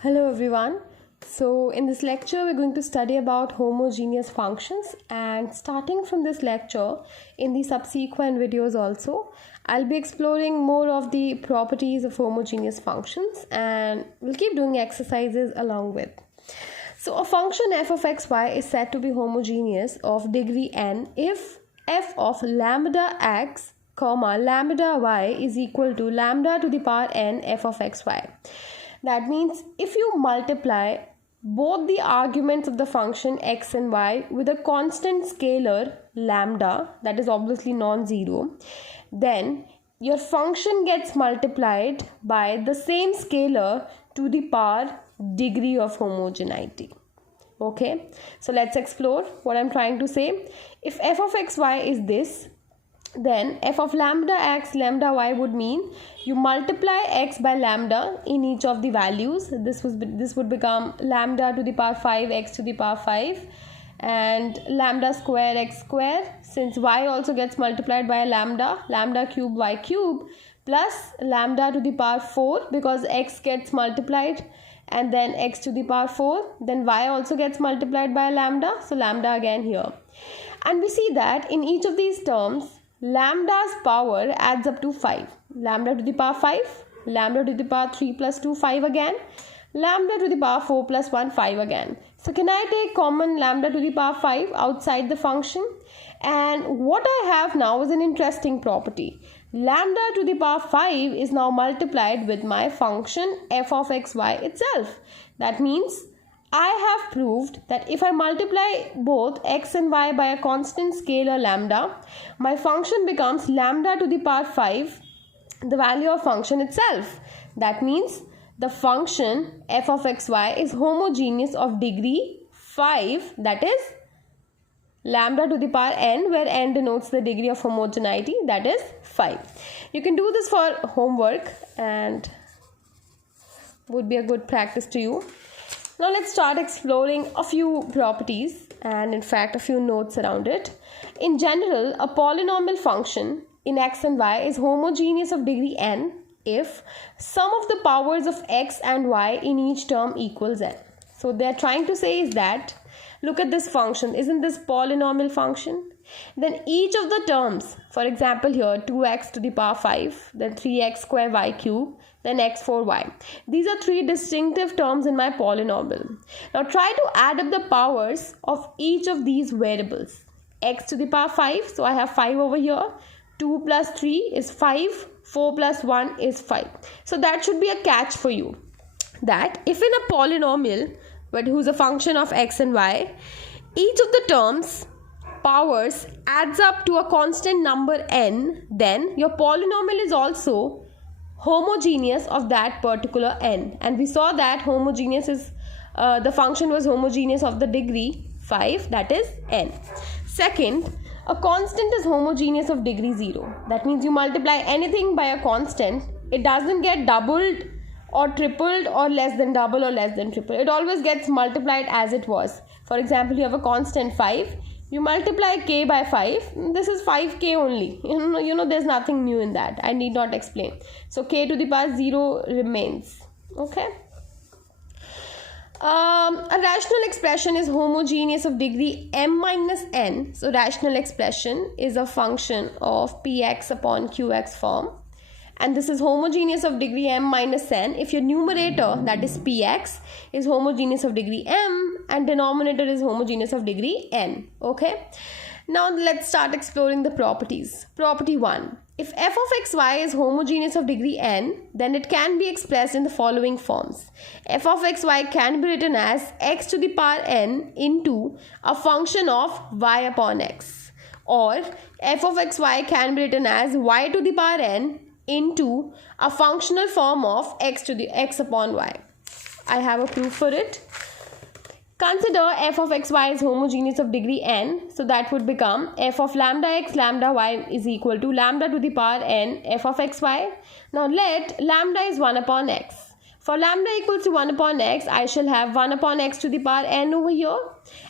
Hello everyone. So in this lecture we're going to study about homogeneous functions, and starting from this lecture in the subsequent videos also I'll be exploring more of the properties of homogeneous functions, and we'll keep doing exercises along with. So a function f of xy is said to be homogeneous of degree n if f of lambda x comma lambda y is equal to lambda to the power n f of xy. That means if you multiply both the arguments of the function x and y with a constant scalar lambda, that is obviously non-zero, then your function gets multiplied by the same scalar to the power degree of homogeneity. Okay, so let's explore what I'm trying to say. If f of xy is this, then f of lambda x lambda y would mean you multiply x by lambda in each of the values. This would become lambda to the power 5 x to the power 5 and lambda square x square. Since y also gets multiplied by a lambda cube y cube, plus lambda to the power 4 because x gets multiplied, and then x to the power 4, then y also gets multiplied by a lambda, so lambda again here. And we see that in each of these terms lambda's power adds up to 5. Lambda to the power 5, lambda to the power 3 plus 2, 5 again, lambda to the power 4 plus 1, 5 again. So can I take common lambda to the power 5 outside the function? And what I have now is an interesting property. Lambda to the power 5 is now multiplied with my function f of xy itself. That means I have proved that if I multiply both x and y by a constant scalar lambda, my function becomes lambda to the power 5, the value of function itself. That means the function f of xy is homogeneous of degree 5, that is lambda to the power n, where n denotes the degree of homogeneity, that is 5. You can do this for homework and would be a good practice to you. Now let's start exploring a few properties and in fact a few notes around it. In general, a polynomial function in x and y is homogeneous of degree n if sum of the powers of x and y in each term equals n. So they are trying to say is that, look at this function, isn't this polynomial function? Then each of the terms, for example here 2x to the power 5, then 3x square y cube, then x4y. These are three distinctive terms in my polynomial. Now try to add up the powers of each of these variables. X to the power 5, so I have 5 over here. 2 plus 3 is 5, 4 plus 1 is 5. So that should be a catch for you. That if in a polynomial, but who's a function of x and y, each of the terms powers adds up to a constant number n, then your polynomial is also homogeneous of that particular n. And we saw that homogeneous is the function was homogeneous of the degree 5, that is n. Second, a constant is homogeneous of degree 0. That means you multiply anything by a constant, it doesn't get doubled or tripled or less than double or less than triple. It always gets multiplied as it was. For example, you have a constant 5. You multiply k by 5, this is 5k only. You know, there's nothing new in that. I need not explain. So k to the power 0 remains. Okay. A rational expression is homogeneous of degree m minus n. So rational expression is a function of px upon qx form. And this is homogeneous of degree m minus n if your numerator, that is px, is homogeneous of degree m and denominator is homogeneous of degree n. Okay. Now let's start exploring the properties. Property 1. If f of xy is homogeneous of degree n, then it can be expressed in the following forms. F of xy can be written as x to the power n into a function of y upon x. Or f of xy can be written as y to the power n into a functional form of x to the x upon y. I have a proof for it. Consider f of xy is homogeneous of degree n, so that would become f of lambda x lambda y is equal to lambda to the power n f of xy. Now let lambda is 1 upon x. For lambda equals to 1 upon x, I shall have 1 upon x to the power n over here.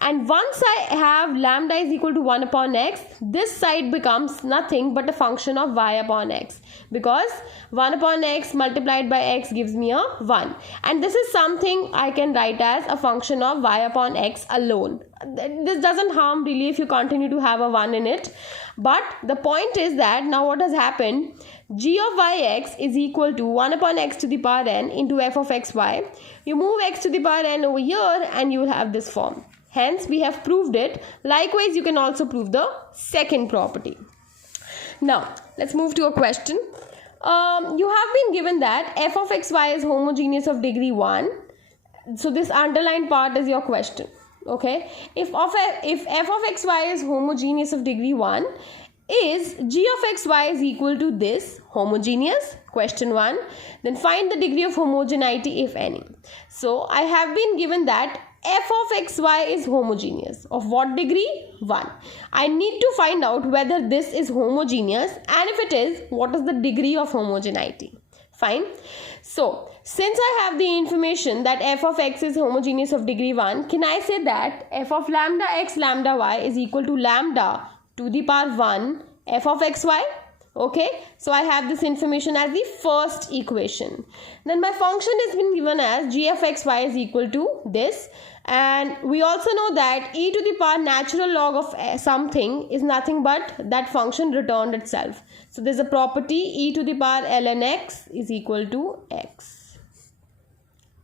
And once I have lambda is equal to 1 upon x, this side becomes nothing but a function of y upon x. Because 1 upon x multiplied by x gives me a 1. And this is something I can write as a function of y upon x alone. This doesn't harm really if you continue to have a 1 in it. But the point is that now what has happened, g of yx is equal to 1 upon x to the power n into f of xy. You move x to the power n over here and you will have this form. Hence, we have proved it. Likewise, you can also prove the second property. Now, let's move to a question. You have been given that f of xy is homogeneous of degree 1. So, this underlined part is your question. Okay, if f of xy is homogeneous of degree 1, is g of xy is equal to this homogeneous? Question 1. Then find the degree of homogeneity if any. So I have been given that f of xy is homogeneous. Of what degree? 1. I need to find out whether this is homogeneous, and if it is, what is the degree of homogeneity? Fine. So, since I have the information that f of x is homogeneous of degree 1, can I say that f of lambda x lambda y is equal to lambda to the power 1 f of xy? Okay, so I have this information as the first equation. Then my function has been given as g of xy is equal to this. And we also know that e to the power natural log of something is nothing but that function returned itself. So there's a property e to the power ln x is equal to x.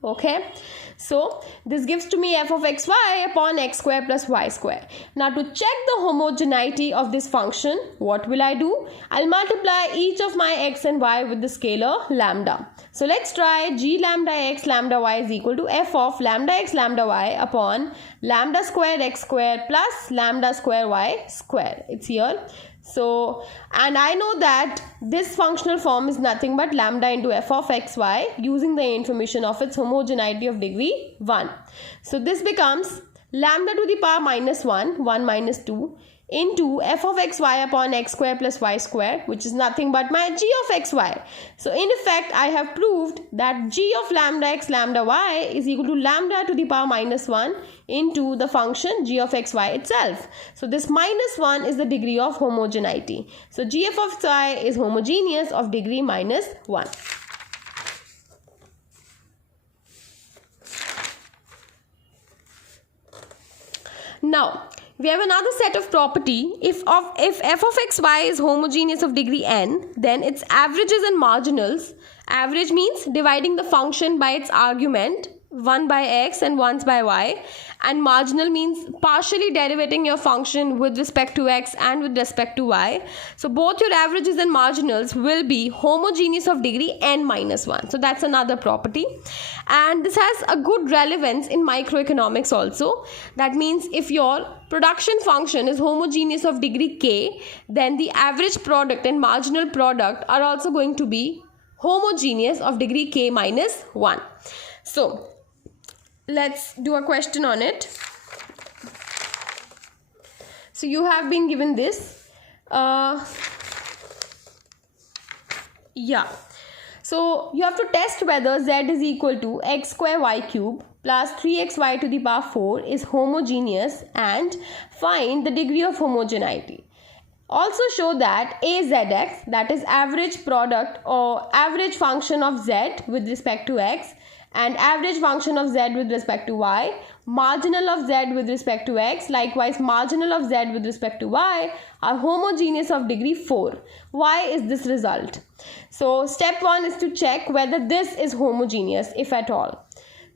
Okay, so this gives to me f of xy upon x square plus y square. Now to check the homogeneity of this function, what will I do? I'll multiply each of my x and y with the scalar lambda. So let's try g lambda x lambda y is equal to f of lambda x lambda y upon lambda square x square plus lambda square y square. It's here. So, and I know that this functional form is nothing but lambda into f of xy using the information of its homogeneity of degree 1. So, this becomes lambda to the power minus 1, 1 minus 2 into f of xy upon x square plus y square, which is nothing but my g of xy. So, in effect, I have proved that g of lambda x lambda y is equal to lambda to the power minus 1 into the function g of xy itself. So, this minus 1 is the degree of homogeneity. So, g of xy is homogeneous of degree minus 1. Now, we have another set of property. If f of xy is homogeneous of degree n, then its averages and marginals. Average means dividing the function by its argument, 1 by x and 1 by y, and marginal means partially derivating your function with respect to x and with respect to y. So both your averages and marginals will be homogeneous of degree n minus 1. So that's another property, and this has a good relevance in microeconomics also. That means if your production function is homogeneous of degree k, then the average product and marginal product are also going to be homogeneous of degree k minus 1. So let's do a question on it. So you have been given this. So you have to test whether z is equal to x square y cube plus 3xy to the power 4 is homogeneous and find the degree of homogeneity. Also show that azx, that is average product or average function of z with respect to x, and average function of z with respect to y, marginal of z with respect to x, likewise marginal of z with respect to y, are homogeneous of degree 4. Why is this result? So step 1 is to check whether this is homogeneous, if at all.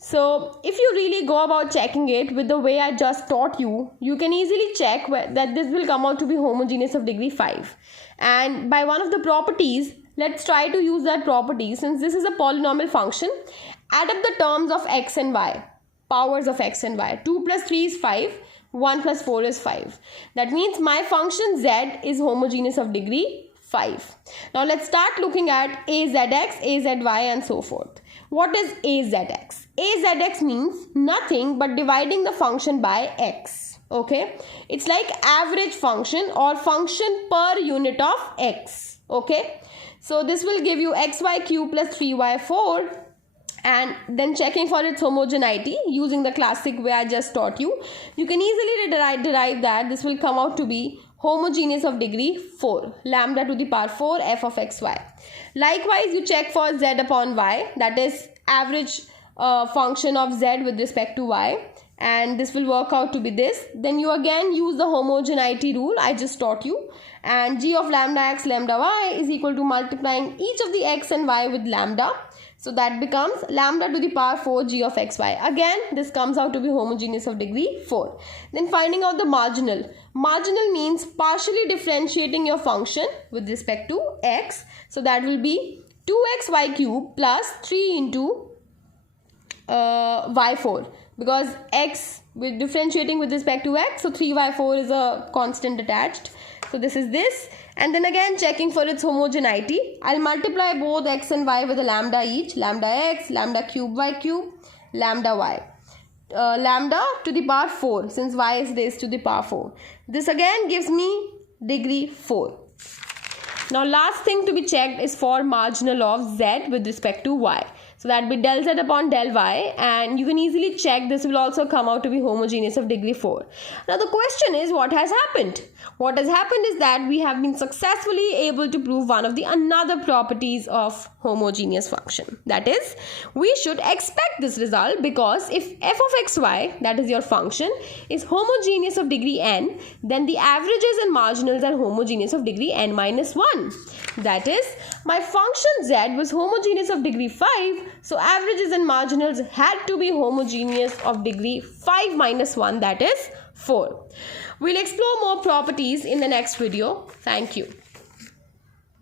So if you really go about checking it with the way I just taught you, you can easily check that this will come out to be homogeneous of degree 5. And by one of the properties, let's try to use that property. Since this is a polynomial function, add up the terms of x and y, powers of x and y. 2 plus 3 is 5, 1 plus 4 is 5. That means my function z is homogeneous of degree 5. Now let's start looking at azx, azy and so forth. What is azx? Azx means nothing but dividing the function by x. Okay, it's like average function or function per unit of x. Okay, so this will give you xy cube plus 3y4 and then checking for its homogeneity using the classic way I just taught you, you can easily derive that this will come out to be homogeneous of degree 4, lambda to the power 4 f of xy. Likewise, you check for z upon y, that is average function of z with respect to y, and this will work out to be this. Then you again use the homogeneity rule I just taught you, and g of lambda x lambda y is equal to multiplying each of the x and y with lambda. So that becomes lambda to the power 4 g of xy. Again, this comes out to be homogeneous of degree 4. Then finding out the marginal. Marginal means partially differentiating your function with respect to x. So that will be 2xy cube plus 3 into y4. Because x with differentiating with respect to x, so 3y4 is a constant attached. So this is this. And then again checking for its homogeneity, I'll multiply both x and y with a lambda each. Lambda x, lambda cube y cube, lambda y. Lambda to the power 4 since y is raised to the power 4. This again gives me degree 4. Now last thing to be checked is for marginal of z with respect to y. So that will be del z upon del y, and you can easily check this will also come out to be homogeneous of degree 4. Now the question is, what has happened? What has happened is that we have been successfully able to prove one of the another properties of homogeneous function. That is, we should expect this result because if f of xy, that is your function, is homogeneous of degree n, then the averages and marginals are homogeneous of degree n minus 1. That is, my function z was homogeneous of degree 5, so averages and marginals had to be homogeneous of degree 5 minus 1, that is 4. We'll explore more properties in the next video. Thank you.